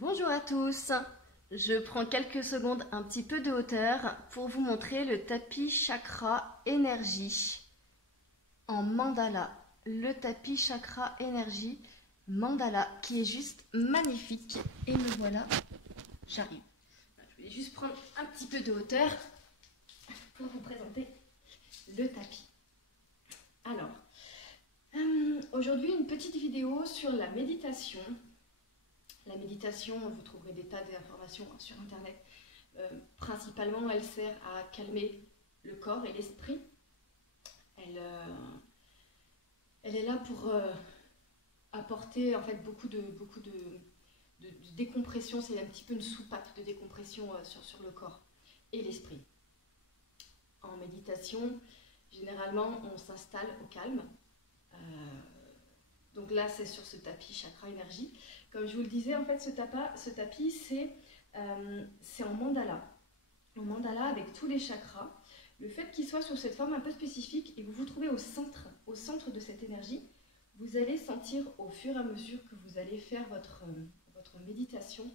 Bonjour à tous, je prends quelques secondes un petit peu de hauteur pour vous montrer le tapis chakra énergie en mandala. Le tapis chakra énergie mandala qui est juste magnifique. Et me voilà, j'arrive. Je vais juste prendre un petit peu de hauteur pour vous présenter le tapis. Alors, aujourd'hui une petite vidéo sur la méditation. La méditation, vous trouverez des tas d'informations sur internet. Principalement, elle sert à calmer le corps et l'esprit. Elle est là pour apporter en fait beaucoup de décompression. C'est un petit peu une soupape de décompression sur le corps et l'esprit. En méditation, généralement, on s'installe au calme. Donc là, c'est sur ce tapis chakra énergie. Comme je vous le disais, en fait, ce tapis, c'est en mandala. En mandala avec tous les chakras. Le fait qu'il soit sous cette forme un peu spécifique et que vous vous trouvez au centre de cette énergie, vous allez sentir au fur et à mesure que vous allez faire votre méditation,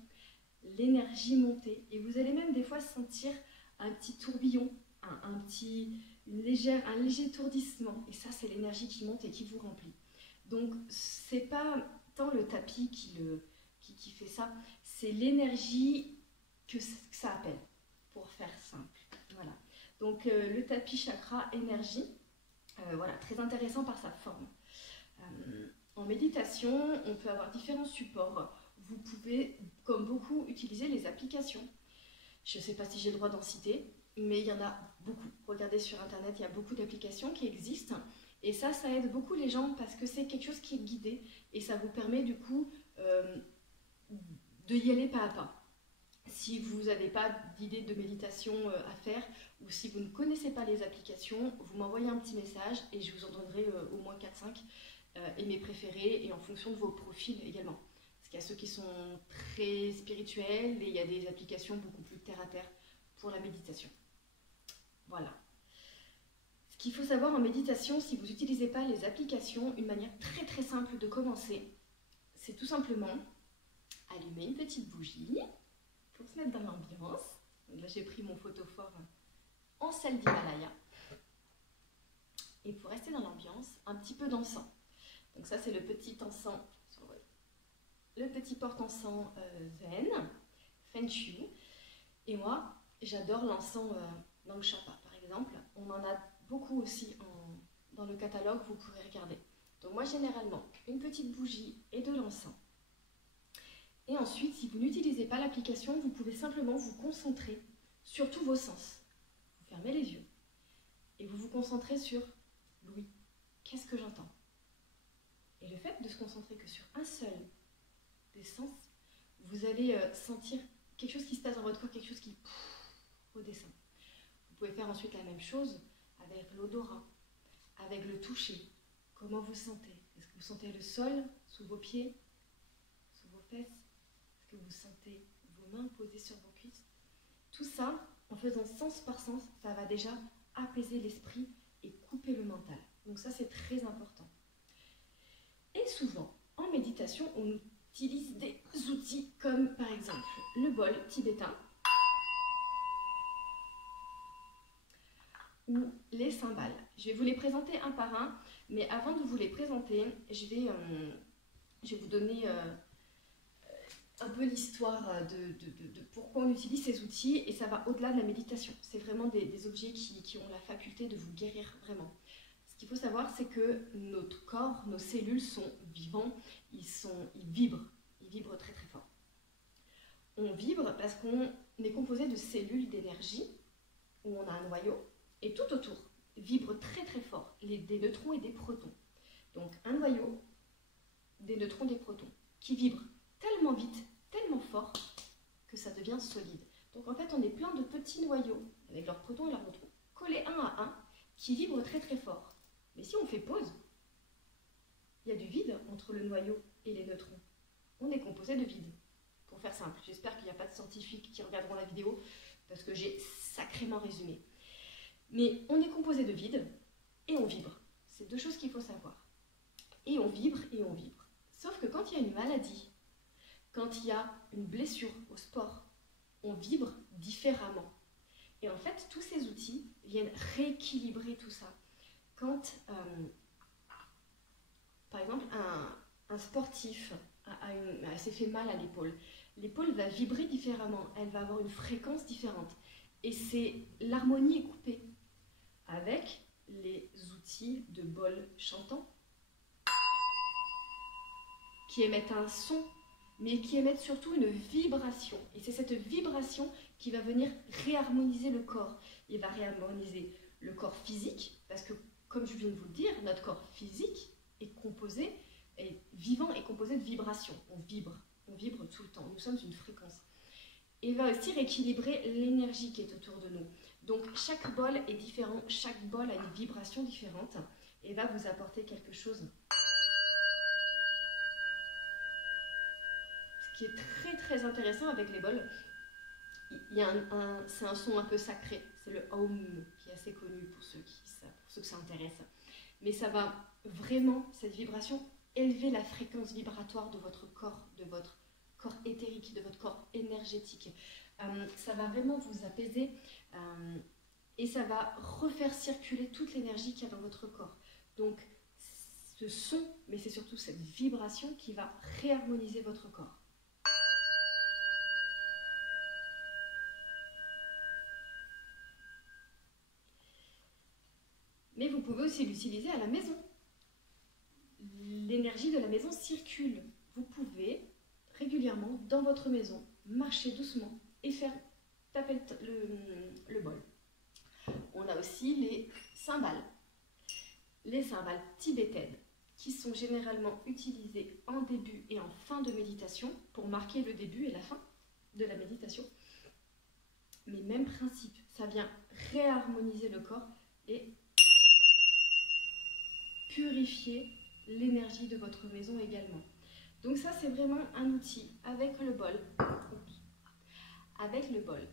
l'énergie monter. Et vous allez même des fois sentir un petit tourbillon, un léger étourdissement. Et ça, c'est l'énergie qui monte et qui vous remplit. Donc, c'est pas tant le tapis qui fait ça, c'est l'énergie que ça appelle, pour faire simple. Voilà. Donc, le tapis chakra énergie, voilà, très intéressant par sa forme. En méditation, on peut avoir différents supports. Vous pouvez, comme beaucoup, utiliser les applications. Je ne sais pas si j'ai le droit d'en citer, mais il y en a beaucoup. Regardez sur internet, il y a beaucoup d'applications qui existent. Et ça aide beaucoup les gens parce que c'est quelque chose qui est guidé et ça vous permet du coup de y aller pas à pas. Si vous n'avez pas d'idée de méditation à faire ou si vous ne connaissez pas les applications, vous m'envoyez un petit message et je vous en donnerai au moins 4-5 et mes préférés et en fonction de vos profils également. Parce qu'il y a ceux qui sont très spirituels et il y a des applications beaucoup plus terre à terre pour la méditation. Voilà. Ce qu'il faut savoir en méditation, si vous n'utilisez pas les applications, une manière très simple de commencer, c'est tout simplement allumer une petite bougie pour se mettre dans l'ambiance. Là, j'ai pris mon photophore en sel d'Himalaya. Et pour rester dans l'ambiance, un petit peu d'encens. Donc ça, c'est le petit encens, le petit porte-encens zen, feng shui. Et moi, j'adore l'encens Nangshapa, par exemple. On en a beaucoup aussi dans le catalogue, vous pourrez regarder. Donc moi, généralement, une petite bougie et de l'encens. Et ensuite, si vous n'utilisez pas l'application, vous pouvez simplement vous concentrer sur tous vos sens. Vous fermez les yeux et vous vous concentrez sur l'ouïe. Qu'est-ce que j'entends? Et le fait de se concentrer que sur un seul des sens, vous allez sentir quelque chose qui se passe dans votre corps, quelque chose qui redescend. Vous pouvez faire ensuite la même chose avec l'odorat, avec le toucher. Comment vous sentez? Est-ce que vous sentez le sol sous vos pieds, sous vos fesses? Est-ce que vous sentez vos mains posées sur vos cuisses? Tout ça, en faisant sens par sens, ça va déjà apaiser l'esprit et couper le mental. Donc ça, c'est très important. Et souvent, en méditation, on utilise des outils comme par exemple le bol tibétain ou les cymbales. Je vais vous les présenter un par un, mais avant de vous les présenter, je vais vous donner un peu l'histoire de pourquoi on utilise ces outils, et ça va au-delà de la méditation. C'est vraiment des objets qui ont la faculté de vous guérir vraiment. Ce qu'il faut savoir, c'est que notre corps, nos cellules sont vivants, ils vibrent très fort. On vibre parce qu'on est composé de cellules d'énergie, où on a un noyau, et tout autour vibre très fort, des neutrons et des protons. Donc un noyau, des neutrons, des protons, qui vibrent tellement vite, tellement fort, que ça devient solide. Donc en fait, on est plein de petits noyaux, avec leurs protons et leurs neutrons, collés un à un, qui vibrent très fort. Mais si on fait pause, il y a du vide entre le noyau et les neutrons. On est composé de vide. Pour faire simple, j'espère qu'il n'y a pas de scientifiques qui regarderont la vidéo, parce que j'ai sacrément résumé. Mais on est composé de vide et on vibre. C'est deux choses qu'il faut savoir. Et on vibre et on vibre. Sauf que quand il y a une maladie, quand il y a une blessure au sport, on vibre différemment. Et en fait, tous ces outils viennent rééquilibrer tout ça. Quand, par exemple, un sportif s'est fait mal à l'épaule, l'épaule va vibrer différemment, elle va avoir une fréquence différente. Et c'est l'harmonie est coupée avec les outils de bol chantant qui émettent un son, mais qui émettent surtout une vibration. Et c'est cette vibration qui va venir réharmoniser le corps. Il va réharmoniser le corps physique, parce que, comme je viens de vous le dire, notre corps physique est vivant et composé de vibrations. On vibre tout le temps. Nous sommes une fréquence. Et il va aussi rééquilibrer l'énergie qui est autour de nous. Donc, chaque bol est différent, chaque bol a une vibration différente et va vous apporter quelque chose. Ce qui est très très intéressant avec les bols, c'est un son un peu sacré, c'est le Aum qui est assez connu pour ceux que ça intéresse. Mais ça va vraiment, cette vibration, élever la fréquence vibratoire de votre corps éthérique, de votre corps énergétique. Ça va vraiment vous apaiser et ça va refaire circuler toute l'énergie qu'il y a dans votre corps. Donc, ce son, mais c'est surtout cette vibration qui va réharmoniser votre corps. Mais vous pouvez aussi l'utiliser à la maison. L'énergie de la maison circule. Vous pouvez régulièrement, dans votre maison, marcher doucement et faire taper le bol. On a aussi les cymbales. Les cymbales tibétaines, qui sont généralement utilisées en début et en fin de méditation pour marquer le début et la fin de la méditation. Mais même principe, ça vient réharmoniser le corps et purifier l'énergie de votre maison également. Donc ça, c'est vraiment un outil avec le bol. Avec le bol.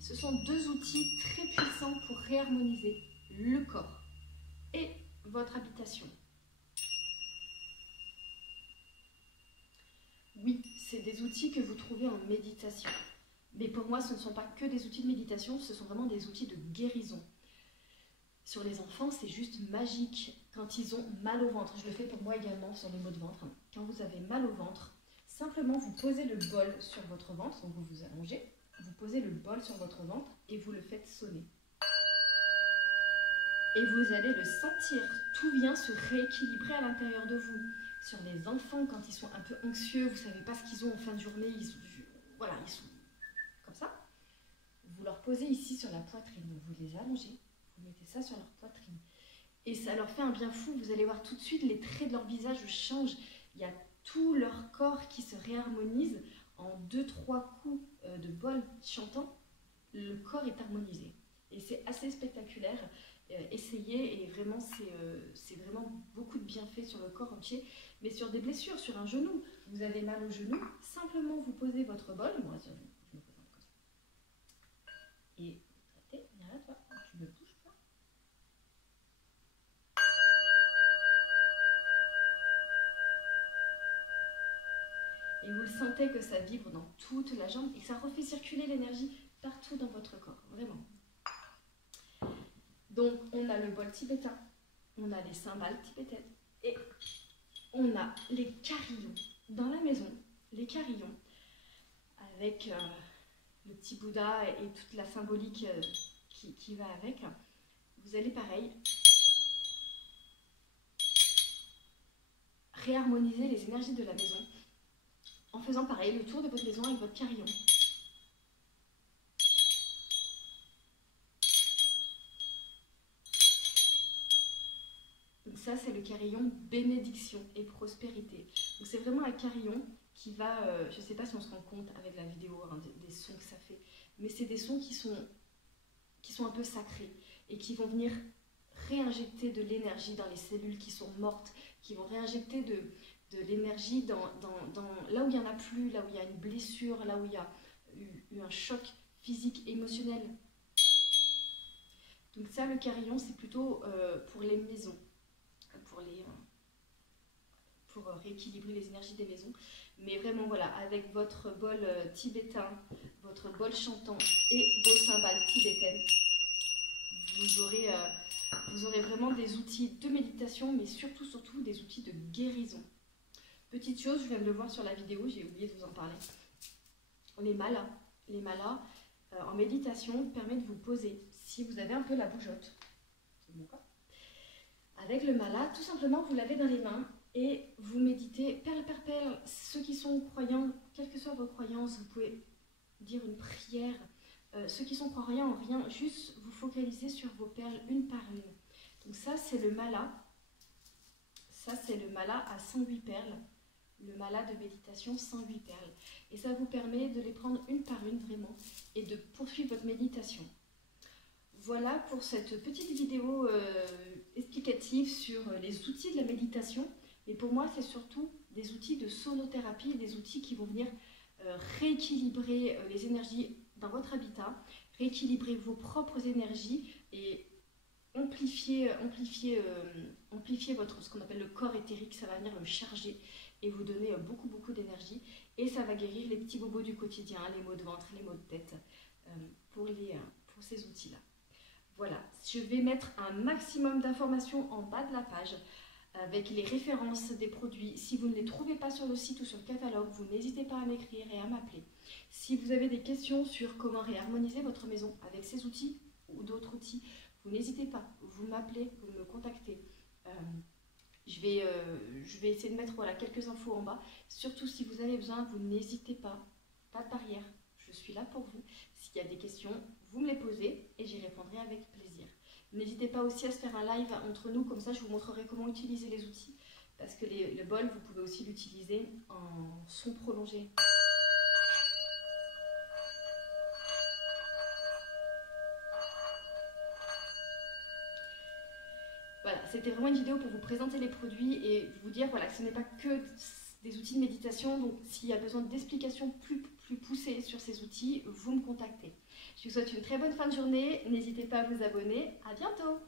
Ce sont deux outils très puissants pour réharmoniser le corps et votre habitation. Oui, c'est des outils que vous trouvez en méditation. Mais pour moi, ce ne sont pas que des outils de méditation, ce sont vraiment des outils de guérison. Sur les enfants, c'est juste magique quand ils ont mal au ventre. Je le fais pour moi également sur les maux de ventre. Quand vous avez mal au ventre, simplement vous posez le bol sur votre ventre, donc vous vous allongez, vous posez le bol sur votre ventre et vous le faites sonner. Et vous allez le sentir, tout vient se rééquilibrer à l'intérieur de vous. Sur les enfants, quand ils sont un peu anxieux, vous ne savez pas ce qu'ils ont en fin de journée, ils sont comme ça. Vous leur posez ici sur la poitrine, vous les allongez, vous mettez ça sur leur poitrine. Et ça leur fait un bien fou, vous allez voir tout de suite les traits de leur visage changent. Il y a tout leur corps qui se réharmonise en 2-3 coups de bol chantant. Le corps est harmonisé. Et c'est assez spectaculaire. Essayez, et vraiment, c'est vraiment beaucoup de bienfaits sur le corps entier. Mais sur des blessures, sur un genou, vous avez mal au genou, simplement vous posez votre bol. Moi, je me présente comme ça. Et vous traitez, viens là, toi, tu me touches pas. Et vous le sentez que ça vibre dans toute la jambe et que ça refait circuler l'énergie partout dans votre corps, vraiment. Donc, on a le bol tibétain, on a les cymbales tibétaines et on a les carillons dans la maison, les carillons avec le petit Bouddha et toute la symbolique qui va avec. Vous allez pareil réharmoniser les énergies de la maison en faisant pareil le tour de votre maison avec votre carillon. Donc ça, c'est le carillon bénédiction et prospérité. Donc c'est vraiment un carillon qui va, je ne sais pas si on se rend compte avec la vidéo hein, des sons que ça fait, mais c'est des sons qui sont un peu sacrés et qui vont venir réinjecter de l'énergie dans les cellules qui sont mortes, qui vont réinjecter de l'énergie dans là où il n'y en a plus, là où il y a une blessure, là où il y a eu un choc physique, émotionnel. Donc ça, le carillon, c'est plutôt pour les maisons. Pour rééquilibrer les énergies des maisons. Mais vraiment, voilà, avec votre bol tibétain, votre bol chantant et vos cymbales tibétaines, vous aurez vraiment des outils de méditation, mais surtout des outils de guérison. Petite chose, je viens de le voir sur la vidéo, j'ai oublié de vous en parler. Les malas en méditation permettent de vous poser. Si vous avez un peu la bougeotte, c'est mon cas. Avec le mala, tout simplement, vous l'avez dans les mains et vous méditez perle par perle. Ceux qui sont croyants, quelles que soient vos croyances, vous pouvez dire une prière. Ceux qui sont croyants en rien, juste vous focalisez sur vos perles une par une. Donc ça, c'est le mala. Ça, c'est le mala à 108 perles. Le mala de méditation 108 perles. Et ça vous permet de les prendre une par une vraiment et de poursuivre votre méditation. Voilà pour cette petite vidéo explicative sur les outils de la méditation. Et pour moi, c'est surtout des outils de sonothérapie, des outils qui vont venir rééquilibrer les énergies dans votre habitat, rééquilibrer vos propres énergies et amplifier ce qu'on appelle le corps éthérique. Ça va venir le charger et vous donner beaucoup d'énergie. Et ça va guérir les petits bobos du quotidien, les maux de ventre, les maux de tête, pour ces outils-là. Voilà, je vais mettre un maximum d'informations en bas de la page avec les références des produits. Si vous ne les trouvez pas sur le site ou sur le catalogue, vous n'hésitez pas à m'écrire et à m'appeler. Si vous avez des questions sur comment réharmoniser votre maison avec ces outils ou d'autres outils, vous n'hésitez pas, vous m'appelez, vous me contactez. Je vais essayer de mettre quelques infos en bas. Surtout si vous avez besoin, vous n'hésitez pas, pas de barrière. Je suis là pour vous. S'il y a des questions, vous me les posez et j'y répondrai avec plaisir. N'hésitez pas aussi à se faire un live entre nous, comme ça je vous montrerai comment utiliser les outils. Parce que le bol, vous pouvez aussi l'utiliser en son prolongé. Voilà, c'était vraiment une vidéo pour vous présenter les produits et vous dire voilà, que ce n'est pas que des outils de méditation. Donc s'il y a besoin d'explications plus poussées sur ces outils, vous me contactez. Je vous souhaite une très bonne fin de journée. N'hésitez pas à vous abonner. À bientôt!